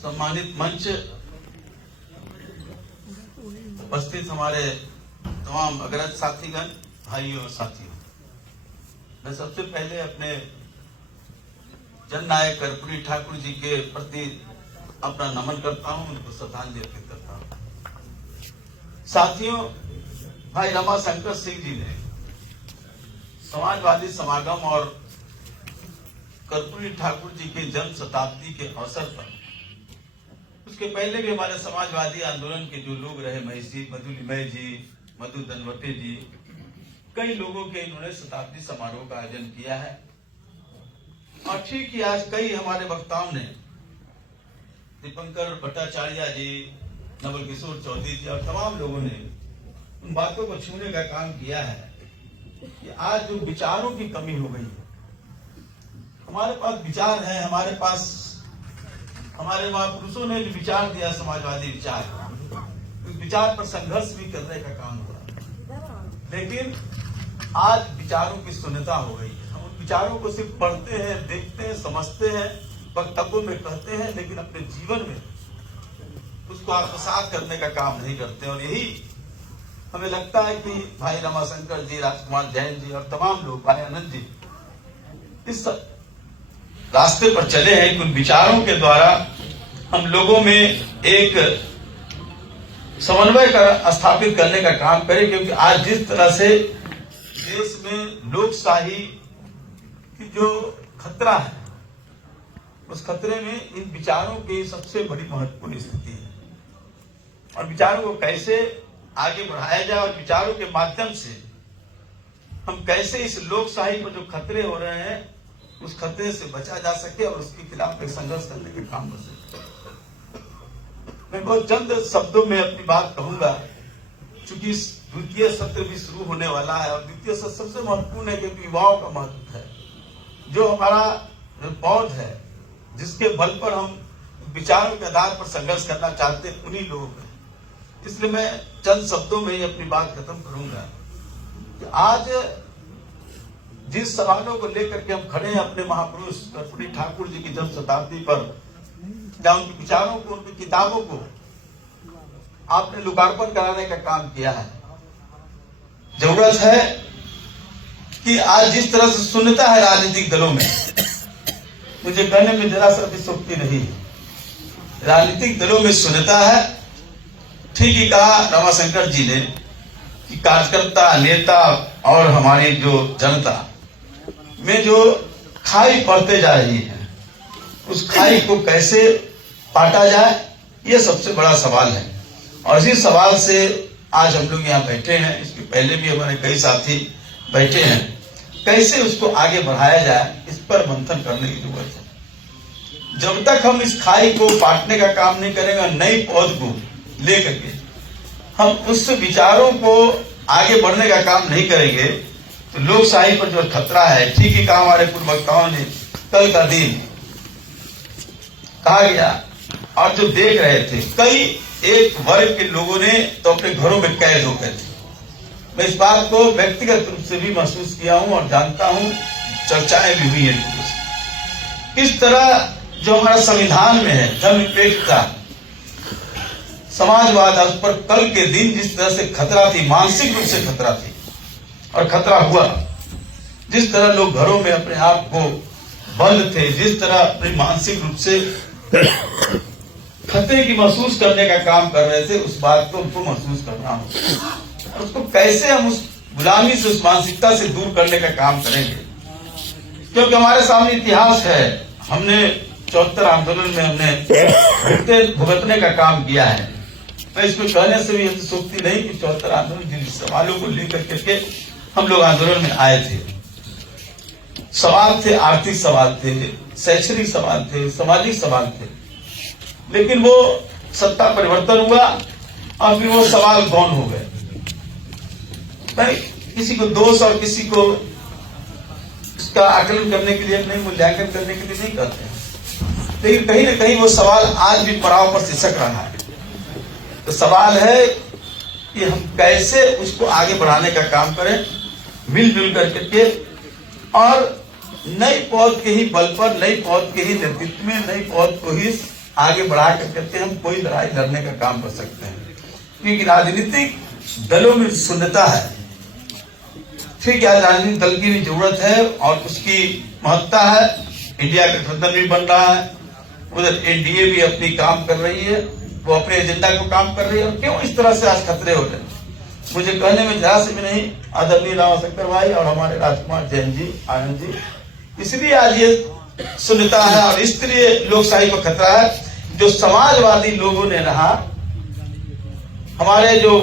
सम्मानित मंच, उपस्थित हमारे तमाम अग्रज साथीगण, भाइयों और साथियों, मैं सबसे पहले अपने जननायक कर्पूरी ठाकुर जी के प्रति अपना नमन करता हूं, उनको श्रद्धांजलि अर्पित करता हूं। साथियों, भाई रमाशंकर सिंह जी ने समाजवादी समागम और कर्पूरी ठाकुर जी के जन्म शताब्दी के अवसर पर, उसके पहले भी हमारे समाजवादी आंदोलन के जो लोग रहे, महिषी मधुलिमय जी, मधु दनवटे जी, कई लोगों के इन्होंने शताब्दी समारोह का आयोजन किया है। और ठीक ही आज कई हमारे वक्ताओं ने, दीपंकर भट्टाचार्य जी, नवल किशोर चौधरी जी और तमाम लोगों ने उन बातों को छूने का काम किया है कि आज जो विचारों की कमी हो गई है। हमारे पास विचार है, हमारे पास हमारे महापुरुषों ने जो विचार दिया, समाजवादी विचार, उस विचार पर संघर्ष भी करने का काम हो रहा है। लेकिन आज विचारों की शून्यता हो गई है। हम उन विचारों को सिर्फ पढ़ते हैं, देखते हैं, समझते हैं, वक्तव्यों में कहते हैं, लेकिन अपने जीवन में उसको आत्मसात करने का काम नहीं करते। और यही हमें लगता है कि भाई रमाशंकर जी, राजकुमार जैन जी और तमाम लोग, भाई आनंद जी, इस रास्ते पर चले हैं कि उन विचारों के द्वारा हम लोगों में एक समन्वय का स्थापित करने का काम करें। क्योंकि आज जिस तरह से देश में लोकशाही की जो खतरा है, उस खतरे में इन विचारों की सबसे बड़ी महत्वपूर्ण स्थिति है। और विचारों को कैसे आगे बढ़ाया जाए और विचारों के माध्यम से हम कैसे इस लोकशाही पर जो खतरे हो रहे हैं, उस खतरे से बचा जा सके और उसके खिलाफ एक संघर्ष करने के काम कर सके। मैं बहुत चंद शब्दों में अपनी बात कहूंगा, क्योंकि द्वितीय सत्र भी शुरू होने वाला है और द्वितीय सत्र सबसे महत्वपूर्ण है, क्योंकि युवाओं का महत्व है। जो हमारा पौध है, जिसके बल पर हम विचारों के आधार पर संघर्ष करना चाहते हैं, उन्हीं लोगों में। इसलिए मैं चंद शब्दों में ही अपनी बात खत्म करूंगा कि आज जिस सवालों को लेकर के हम खड़े हैं अपने महापुरुष कर्पूरी ठाकुर जी की जन्म शताब्दी पर, या उनके विचारों को, उनकी किताबों को आपने लोकार्पण कराने का काम किया है। जरूरत है कि आज जिस तरह से शून्यता है राजनीतिक दलों में, मुझे कहने में जरा सा भी शोक्ति नहीं है, राजनीतिक दलों में शून्यता है। ठीक ही कहा रमाशंकर जी ने कि कार्यकर्ता, नेता और हमारी जो जनता में जो खाई पड़ते जा रही है, उस खाई को कैसे पाटा जाए, ये सबसे बड़ा सवाल है। और इसी सवाल से आज हम लोग यहाँ बैठे हैं। इसके पहले भी हमारे कई साथी बैठे हैं। कैसे उसको आगे बढ़ाया जाए, इस पर मंथन करने की जरूरत है। जब तक हम इस खाई को पाटने का काम नहीं करेंगे, नई पौध को लेकर के हम उस विचारों को आगे बढ़ने का काम नहीं करेंगे, तो लोकशाही पर जो खतरा है, ठीक ही कहा हमारे पूर्व वक्ताओं ने, कल का दिन कहा गया। और जो देख रहे थे, कई एक वर्ग के लोगों ने तो अपने घरों में कैद हो गए थे। मैं इस बात को व्यक्तिगत रूप से भी महसूस किया हूं और जानता हूं, चर्चाएं भी हुई हैं। किस तरह जो हमारा संविधान में है, धर्मनिरपेक्षता, समाजवाद, उस पर कल के दिन जिस तरह से खतरा थी, मानसिक रूप से खतरा थी और खतरा हुआ। जिस तरह लोग घरों में अपने आप को बंद थे, जिस तरह अपने मानसिक रूप से खतरे की महसूस करने का काम कर रहे थे, उस बात को उनको महसूस करना होगा। और उसको कैसे हम उस गुलामी से, उस मानसिकता से दूर करने का काम करेंगे, क्योंकि हमारे सामने इतिहास है। हमने 74 आंदोलन में हमने भुगतने का काम किया है। मैं इसमें कहने से भी सोचती नहीं कि 74 आंदोलन जिन सवालों को लेकर के हम लोग आंदोलन में आए थे, सवाल थे, आर्थिक सवाल थे, शैक्षणिक सवाल थे, सामाजिक सवाल थे। लेकिन वो सत्ता परिवर्तन हुआ और फिर वो सवाल गौण हो गए। मैं किसी को दोष और किसी को इसका आकलन करने के लिए नहीं, मूल्यांकन करने के लिए नहीं कहते हैं, लेकिन कहीं ना कहीं वो सवाल आज भी पड़ाव पर सिसक रहा है। तो सवाल है कि हम कैसे उसको आगे बढ़ाने का काम करें, मिलजुल करके, और नई पौध के ही बल पर, नई पौध के ही नेतृत्व में, नई पौध को ही आगे बढ़ा करके हम कोई लड़ाई लड़ने का काम कर सकते हैं, क्योंकि राजनीतिक दलों में शून्यता है। ठीक है, राजनीतिक दल की भी जरूरत है और उसकी महत्ता है। इंडिया गठबंधन भी बन रहा है, उधर एनडीए भी अपनी काम कर रही है, वो अपने एजेंडा को काम कर रही है। और क्यों इस तरह से आज खतरे हो रहे हैं, मुझे कहने में जरा से भी नहीं। आदरणीय रामाशंकर भाई और हमारे राजकुमार जैन जी, आनंद जी, इसलिए आज ये शून्यता है और इसलिए लोकशाही पर खतरा है। जो समाजवादी लोगों ने रहा, हमारे जो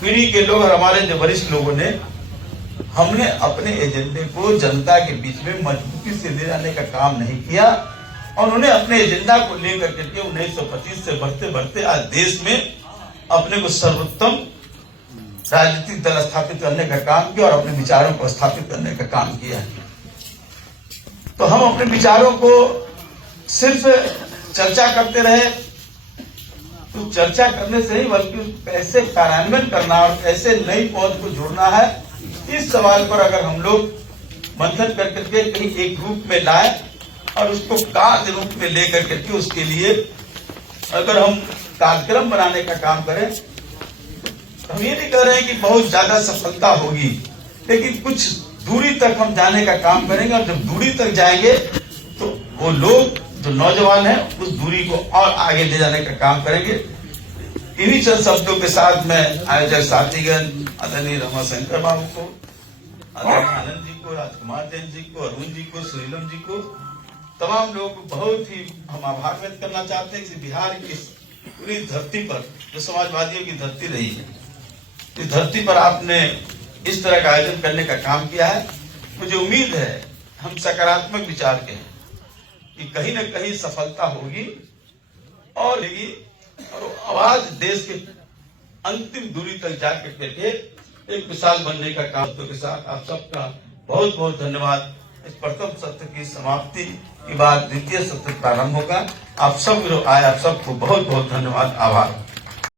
पीढ़ी के लोग और हमारे जो वरिष्ठ लोगों ने, हमने अपने एजेंडे को जनता के बीच में मजबूती से ले जाने का काम नहीं किया और उन्हें अपने एजेंडा को लेकर के 1925 से बढ़ते बढ़ते आज देश में अपने को सर्वोत्तम राजनीतिक दल स्थापित करने का काम किया और अपने विचारों को स्थापित करने का काम किया है। तो हम अपने विचारों को सिर्फ चर्चा करते रहे तो चर्चा करने से ही, बल्कि कैसे कार्यान्वयन करना और कैसे नई पौध को जोड़ना है, इस सवाल पर अगर हम लोग मंथन करके कहीं एक रूप में लाए और उसको कार्य रूप में लेकर के उसके लिए अगर हम कार्यक्रम बनाने का काम करें, हम ये नहीं कह रहे हैं कि बहुत ज्यादा सफलता होगी, लेकिन कुछ दूरी तक हम जाने का काम करेंगे। और जब दूरी तक जाएंगे तो वो लोग जो नौजवान हैं उस दूरी को और आगे ले जाने का काम करेंगे। इन्हीं चंद शब्दों के साथ मैं आयोजक साथीगण, आदरणीय रमाशंकर बाबू को, आदरणीय आनंद जी को, राजकुमार जैन जी को, अरुण जी को, सुरीलम जी को, तमाम लोगों को बहुत ही हम आभार व्यक्त करना चाहते हैं कि बिहार की पूरी धरती पर जो समाजवादियों की धरती रही है, इस धरती पर आपने इस तरह का आयोजन करने का काम किया है। मुझे उम्मीद है हम सकारात्मक विचार के हैं कि कहीं न कहीं सफलता होगी और आवाज देश के अंतिम दूरी तक जाकर के एक मिसाल बनने का काम के साथ आप सबका बहुत बहुत धन्यवाद। इस प्रथम सत्र की समाप्ति के बाद द्वितीय सत्र प्रारंभ होगा। आप सब लोग आए, आप सबको बहुत बहुत धन्यवाद, आभार।